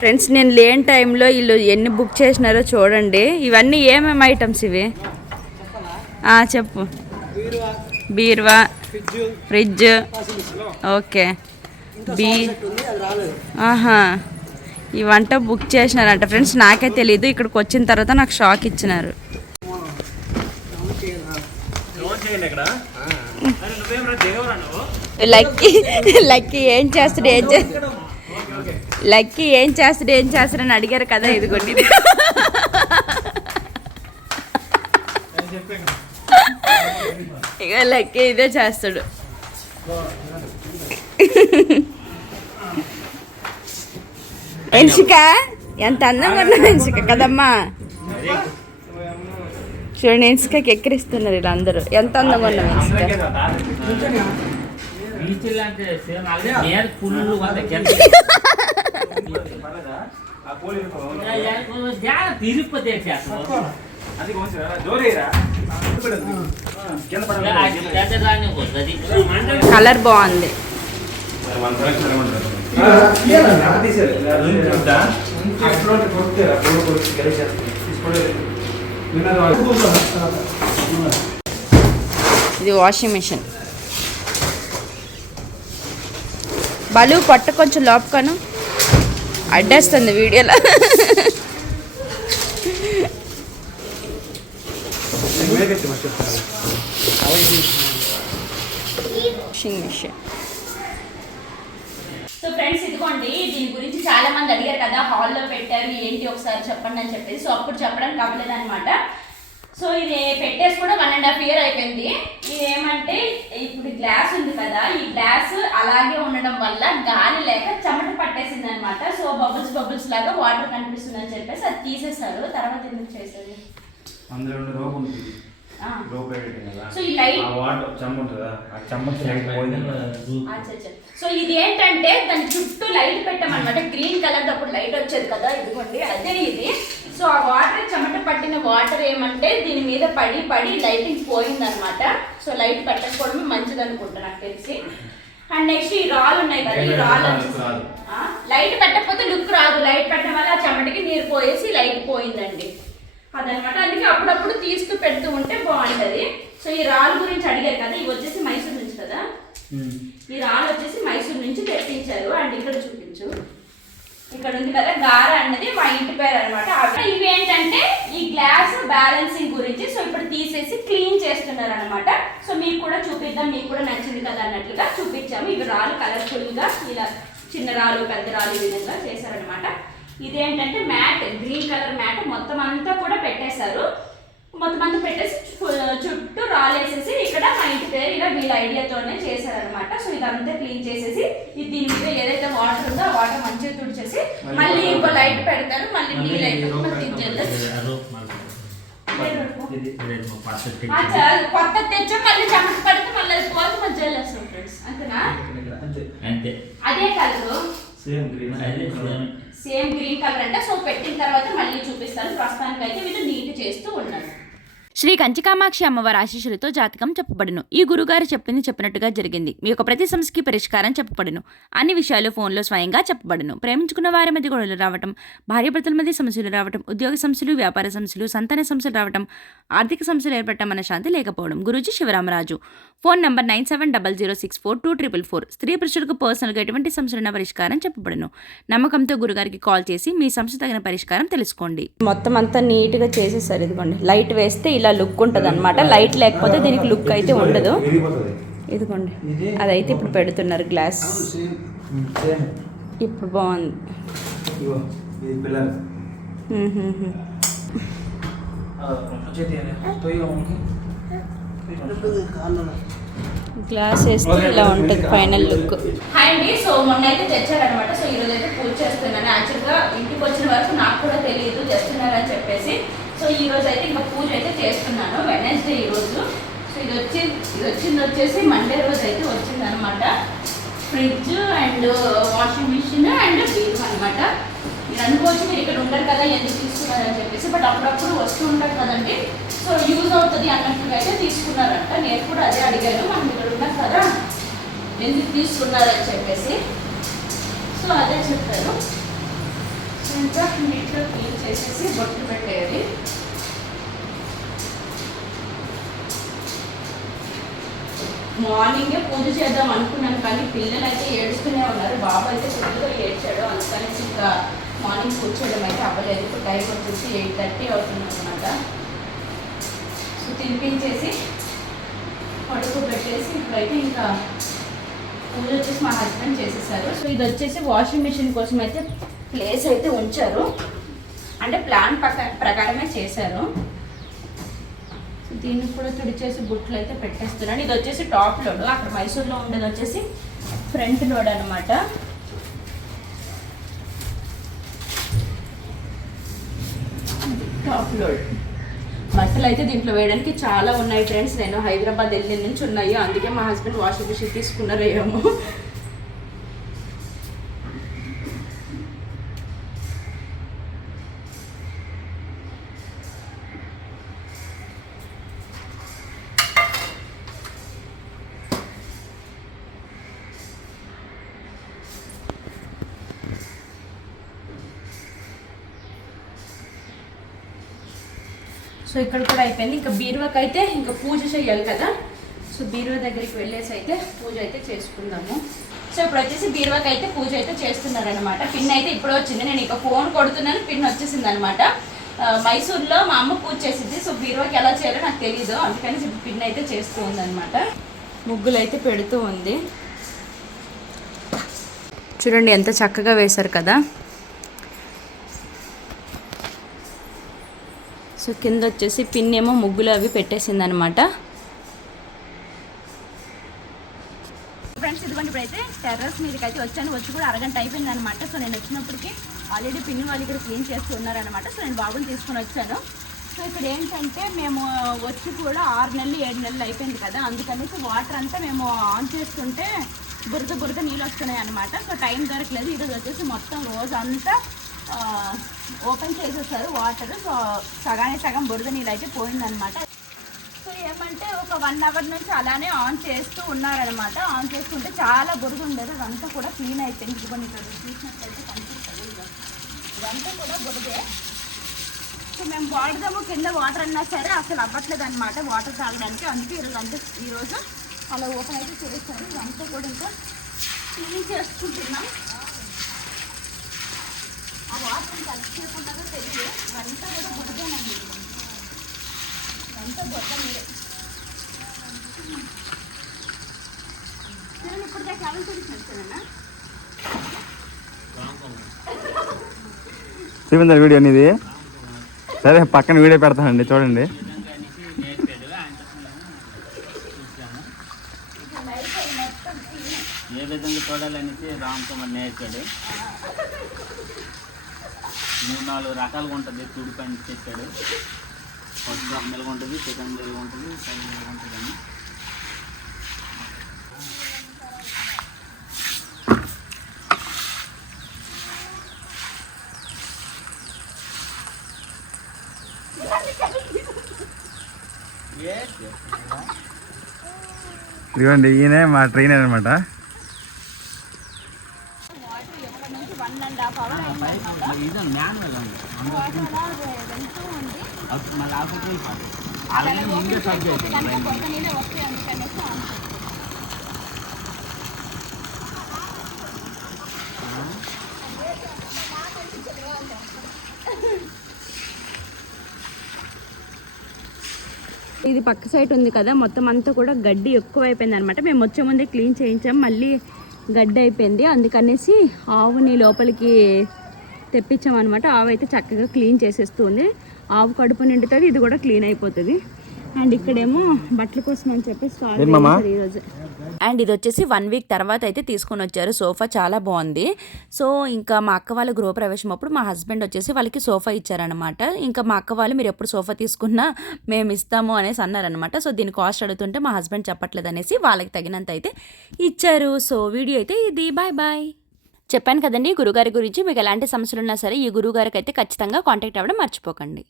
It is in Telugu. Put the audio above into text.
ఫ్రెండ్స్ నేను లేని టైంలో వీళ్ళు ఎన్ని బుక్ చేసినారో చూడండి. ఇవన్నీ ఏమేమి ఐటమ్స్ ఇవి చెప్పు. బీరువా, ఫ్రిడ్జ్, ఓకే. ఇవంట బుక్ చేసినారంట ఫ్రెండ్స్. నాకే తెలీదు, ఇక్కడికి వచ్చిన తర్వాత నాకు షాక్ ఇచ్చినారు. లక్కీ ఏం చేస్తాడు అని అడిగారు కదా, ఇదిగోండి. ఇక లక్కీ ఇదే చేస్తాడు. ఎన్షిక ఎంత అందంగా ఉన్నా ఎన్షిక కదమ్మా. చూడండి ఎన్షికకి ఎక్కిరిస్తున్నారు ఇలా అందరూ. ఎంత అందంగా ఉన్నాం ఎన్షిక. కలర్ బాగుంది. ఇది వాషింగ్ మిషన్. బలు పట్ట కొంచెం లోపకను అడ్డేస్తుంది వీడియోలో. Washing machine. సో ఫ్రెండ్స్ ఇదిగోండి, దీని గురించి చాలా మంది అడిగారు కదా, హాల్లో పెట్టారు ఏంటి ఒకసారి చెప్పండి అని చెప్పేసి. సో అప్పుడు చెప్పడానికి అవ్వలేదు అనమాట. సో ఇది పెట్టేసి కూడా 1.5 year అయిపోయింది. ఇది ఏమంటే ఇప్పుడు గ్లాస్ ఉంది కదా, ఈ గ్లాస్ అలాగే ఉండడం వల్ల గాలి లేక చెమట పట్టేసింది అనమాట. సో బబుల్స్ లాగా వాటర్ కనిపిస్తుంది అని చెప్పేసి అది తీసేశారు. తర్వాత ఎందుకు చేసేది? సో ఈ లైట్ సో ఇది ఏంటంటే దాని చుట్టూ లైట్ పెట్టామన్నమాట. గ్రీన్ కలర్ అప్పుడు లైట్ వచ్చేది కదా, ఇదిగోండి అదే ఇది. సో ఆ వాటర్ చెమట పట్టిన వాటర్ ఏమంటే దీని మీద పడి లైటింగ్ పోయిందనమాట. సో లైట్ పెట్టకపోవడం మంచిది అనుకుంటా నాకు తెలిసి. అండ్ నెక్స్ట్ ఈ రాళ్ళు ఉన్నాయి కదా, ఈ రాళ్ళు లైట్ పెట్టకపోతే లుక్ రాదు. లైట్ పెట్టడం వల్ల ఆ చెమటకి నీరు పోయేసి లైట్ పోయిందండి అదనమాట. అందుకే అప్పుడప్పుడు తీస్తూ పెడుతూ ఉంటే బాగుంటది. సో ఈ రాళ్ళు గురించి అడిగారు కదా, ఇవి వచ్చేసి మైసూర్ నుంచి కదా. ఈ రాళ్ళు వచ్చేసి మైసూర్ నుంచి తెప్పించారు. అండ్ ఇక్కడ చూపించు, ఇక్కడ ఉంది కదా గార అన్నది మా ఇంటి పేరు అనమాట. ఇవి ఏంటంటే ఈ గ్లాస్ బ్యాలెన్సింగ్ గురించి. సో ఇప్పుడు తీసేసి క్లీన్ చేస్తున్నారు అనమాట. సో మీకు కూడా చూపిద్దాం, మీకు కూడా నచ్చింది కదా అన్నట్లుగా చూపించాము. ఇవి రాళ్ళు కలర్ఫుల్ గా ఇలా చిన్న రాళ్ళు పెద్ద రాళ్ళు ఈ విధంగా చేశారనమాట. ఇదేంటంటే మ్యాట్, గ్రీన్ కలర్ మ్యాట్ మొత్తం అంతా కూడా పెట్టేశారు. మొత్తం అంతా పెట్టేసి చుట్టూ రాలేసేసి ఇక్కడ మా ఇంటి పేరు ఇలా వీళ్ళ ఐడియాతోనే చేశారనమాట. సో ఇదంతా క్లీన్ చేసేసి దీని మీద ఏదైతే వాటర్ ఉందో ఆ వాటర్ మంచిగా తుడిచేసి మళ్ళీ ఇంకో లైట్ పెడతారు. మళ్ళీ నీళ్ళు కొత్త తెచ్చా మళ్ళీ చెమట పడితే మళ్ళీ పోతే మళ్ళీ జల్లేస్తాం ఫ్రెండ్స్. అంతేనా? అదే కలరు సేమ్ గ్రీన్ కలర్ అంటే. సో పెట్టిన తర్వాత మళ్ళీ చూపిస్తాను. ప్రస్తుతానికి అయితే వీళ్ళు నీట్ చేస్తూ ఉన్నారు. శ్రీ కంచికామాక్షి అమ్మవారి ఆశీస్సులతో జాతకం చెప్పబడును. ఈ గురుగారు చెప్పింది చెప్పినట్టుగా జరిగింది. మీ యొక్క ప్రతి సమస్యకి పరిష్కారం చెప్పబడును. అన్ని విషయాలు ఫోన్లో స్వయంగా చెప్పబడును. ప్రేమించుకున్న వారి మధ్య గొడవలు రావటం, భార్యాభర్తల మధ్య సమస్యలు రావటం, ఉద్యోగ సమస్యలు, వ్యాపార సమస్యలు, సంతాన సమస్యలు రావటం, ఆర్థిక సమస్యలు ఏర్పడటం, మనశ్శాంతి లేకపోవడం. గురూజీ శివరామరాజు. Phone number 9700642444. స్త్రీ పురుషులకు పర్సనల్గా ఎటువంటి సమస్యలున్న పరిష్కారం చెప్పబడును. నమ్మకంతో గురుగారికి కాల్ చేసి మీ సమస్య తగిన పరిష్కారం తెలుసుకోండి. మొత్తం అంతా నీట్గా చేసేసారు. ఇదిగోండి లైట్ వేస్తే ఇలా లుక్ ఉంటుంది అనమాట. లైట్ లేకపోతే దీనికి లుక్ అయితే ఉండదు. ఇదిగోండి అదైతే ఇప్పుడు పెడుతున్నారు గ్లాస్. ఇప్పుడు బాగుంది. గ్లాస్ వేస్తే ఇలా ఉంటుంది ఫైనల్ లుక్. హాయ్ అండి. సో మొన్న అయితే తెచ్చారనమాట. సో ఈరోజు అయితే పూజ చేస్తున్నాను. యాక్చువల్గా ఇంటికి వచ్చిన వరకు నాకు కూడా తెలియదు చేస్తున్నారని చెప్పేసి. సో ఈరోజు అయితే ఇంకా పూజ అయితే చేస్తున్నాను. వెడ్నెస్డే ఈరోజు. సో ఇది వచ్చింది వచ్చేసి మండే రోజు అయితే వచ్చిందనమాట. Fridge and washing machine and బీరువా అనమాట. మీరు అనుకోవచ్చు మీరు ఇక్కడ ఉండరు కదా ఎందుకు తీసుకున్నారని చెప్పేసి. బట్ అప్పుడప్పుడు వస్తూ ఉంటారు కదండి. సో యూజ్ అవుతుంది అన్నట్టుగా అయితే తీసుకున్నారంట. నేను కూడా అదే అడిగాను, మనం ఇక్కడ ఉన్నాం కదా ఎందుకు తీసుకున్నారని చెప్పేసి. సో అదే చెప్పారు. ఇంకా నీట్గా క్లీన్ చేసేసి బొట్లు పెట్టేయాలి. మార్నింగే పూజ చేద్దాం అనుకున్నాను కానీ పిల్లలు అయితే ఏడుస్తూనే ఉన్నారు. బాబు అయితే ఫుల్గా ఏడ్చాడు, అందుకనేసి ఇంకా మార్నింగ్ పూజ చేయడం అయితే అవ్వలేదు. ఇప్పుడు టైం వచ్చేసి 8:30 అవుతుంది అనమాట. సో తినిపించేసి పడుకోబెట్టేసి ఇప్పుడైతే ఇంకా పూజ వచ్చేసి మా హస్బెండ్ చేసేసారు. సో ఇది వచ్చేసి వాషింగ్ మిషన్ కోసం అయితే ప్లేస్ అయితే ఉంచారు, అంటే ప్లాన్ ప్రకారమే చేశారు. సో దీన్ని కూడా తుడిచేసి బుట్లు అయితే పెట్టేస్తున్నాను. ఇది వచ్చేసి టాప్ లోడ్, అక్కడ మైసూర్లో ఉండేది వచ్చేసి ఫ్రంట్ లోడ్ అనమాట. టాప్ లోడ్ బట్టలు అయితే దీంట్లో వేయడానికి చాలా ఉన్నాయి ఫ్రెండ్స్. నేను హైదరాబాద్ వెళ్ళిన నుంచి ఉన్నాయి, అందుకే మా హస్బెండ్ వాషింగ్ మిషన్ తీసుకున్నారు ఏమో. సో ఇక్కడ కూడా అయిపోయింది. ఇంకా బీరువాకి అయితే ఇంకా పూజ చేయాలి కదా. సో బీరువా దగ్గరికి వెళ్ళేసి అయితే పూజ అయితే చేసుకుందాము. సో ఇప్పుడు వచ్చేసి బీరువాకి అయితే పూజ అయితే చేస్తున్నారనమాట. పిన్ అయితే ఇప్పుడు వచ్చింది, నేను ఇక ఫోన్ కొడుతున్నాను, పిన్ వచ్చేసింది అనమాట. మైసూర్లో మా అమ్మ పూజ చేసింది. సో బీరువాకి ఎలా చేయాలో నాకు తెలీదు, అందుకని పిన్ అయితే చేస్తూ ఉంది అనమాట. ముగ్గులు అయితే పెడుతూ ఉంది. చూడండి ఎంత చక్కగా వేశారు కదా. సో కింద వచ్చేసి పిన్ ఏమో ముగ్గులు అవి పెట్టేసింది అనమాట. ఫ్రెండ్స్ ఇదిగోండి ఇప్పుడైతే టెర్రస్ మీదకి అయితే వచ్చాను. వచ్చి కూడా అరగంట అయిపోయింది అనమాట. సో నేను వచ్చినప్పటికీ ఆల్రెడీ పిన్ వాళ్ళు ఇక్కడ క్లీన్ చేస్తూ ఉన్నారనమాట. సో నేను బాబుని తీసుకొని వచ్చాను. సో ఇక్కడ ఏంటంటే మేము వచ్చి కూడా 6 నెలలు 7 నెలలు అయిపోయింది కదా, అందుకనేసి వాటర్ అంతా మేము ఆన్ చేస్తుంటే బురద నీళ్ళు వస్తున్నాయి అనమాట. సో టైం దొరకలేదు. ఈరోజు వచ్చేసి మొత్తం రోజు అంతా ఓపెన్ చేసేసారు వాటర్. సో సగం బురద నీళ్ళు అయితే పోయిందనమాట. సో ఏమంటే ఒక 1 అవర్ నుంచి అలానే ఆన్ చేస్తూ ఉన్నారనమాట. ఆన్ చేస్తుంటే చాలా బురద ఉండేది, అదంతా కూడా క్లీన్ అయిపోయింది. ఇదిగోండి ఇక్కడ చూసినట్లయితే కనిపిస్తుంది, ఇదంతా కూడా బురదే. సో మేము వాడదాము కింద వాటర్ అన్నా సరే అసలు అవ్వట్లేదు అనమాట వాటర్ తాగడానికి. అందుకే ఈరోజు అలా ఓపెన్ అయితే చేస్తాను. ఇదంతా కూడా ఇంకా క్లీన్ చేసుకుంటున్నాం. ఆ వాటర్ కలిసి చేయకుండా తెలియదు, ఇదంతా కూడా బురదేనండి, ఇదంతా బొట్ట మీరే. సరే ఇప్పుడు దాకా ఎవరు చూపించానన్నా చూపించారు వీడియో ఇది. సరే పక్కన వీడియో పెడతానండి చూడండి. ఏ విధంగా చూడాలనేసి రామ్ కుమార్ నేర్చాడు. 3-4 రకాలుగా ఉంటుంది. తుడి పని తెచ్చాడు. ఫస్ట్ మెలుగు ఉంటుంది, సెకండ్ మెలుగు ఉంటుంది, థర్డ్ మెలుగు ఉంటుంది అని. ఇదిగోండి ఈయన మా ట్రైనర్ అనమాట. ఇది మ్యాన్యువల్ అండి, మళ్ళీ ఆకుపోయి అలాగే ముందే సబ్జెక్ట్ ఇది పక్క సైడ్ ఉంది కదా, మొత్తం అంతా కూడా గడ్డి ఎక్కువ అయిపోయింది అనమాట. మేము వచ్చే ముందే క్లీన్ చేయించాం, మళ్ళీ గడ్డి అయిపోయింది. అందుకనేసి ఆవుని లోపలికి తెప్పించామన్నమాట. ఆవు అయితే చక్కగా క్లీన్ చేసేస్తుంది. ఆవు కడుపు నిండుతుంది, ఇది కూడా క్లీన్ అయిపోతుంది. అండ్ ఇక్కడేమో బట్టల కోసం అని చెప్పి స్టార్ట్ చేశారు ఈరోజు. అండ్ ఇది వచ్చేసి 1 వీక్ తర్వాత అయితే తీసుకొని వచ్చారు. సోఫా చాలా బాగుంది. సో ఇంకా మా అక్క వాళ్ళ గృహప్రవేశం అప్పుడు మా హస్బెండ్ వచ్చేసి వాళ్ళకి సోఫా ఇచ్చారనమాట. ఇంకా మా అక్క వాళ్ళు మీరు ఎప్పుడు సోఫా తీసుకున్నా మేము ఇస్తాము అనేసి అన్నారనమాట. సో దీని కాస్ట్ అడుగుతుంటే మా హస్బెండ్ చెప్పట్లేదు అనేసి వాళ్ళకి తగినంత అయితే ఇచ్చారు. సో వీడియో అయితే ఇది. Bye bye. చెప్పాను కదండి గురుగారి గురించి. మీకు ఎలాంటి సమస్యలు ఉన్నా సరే ఈ గురుగారికి అయితే ఖచ్చితంగా కాంటాక్ట్ అవ్వడం మర్చిపోకండి.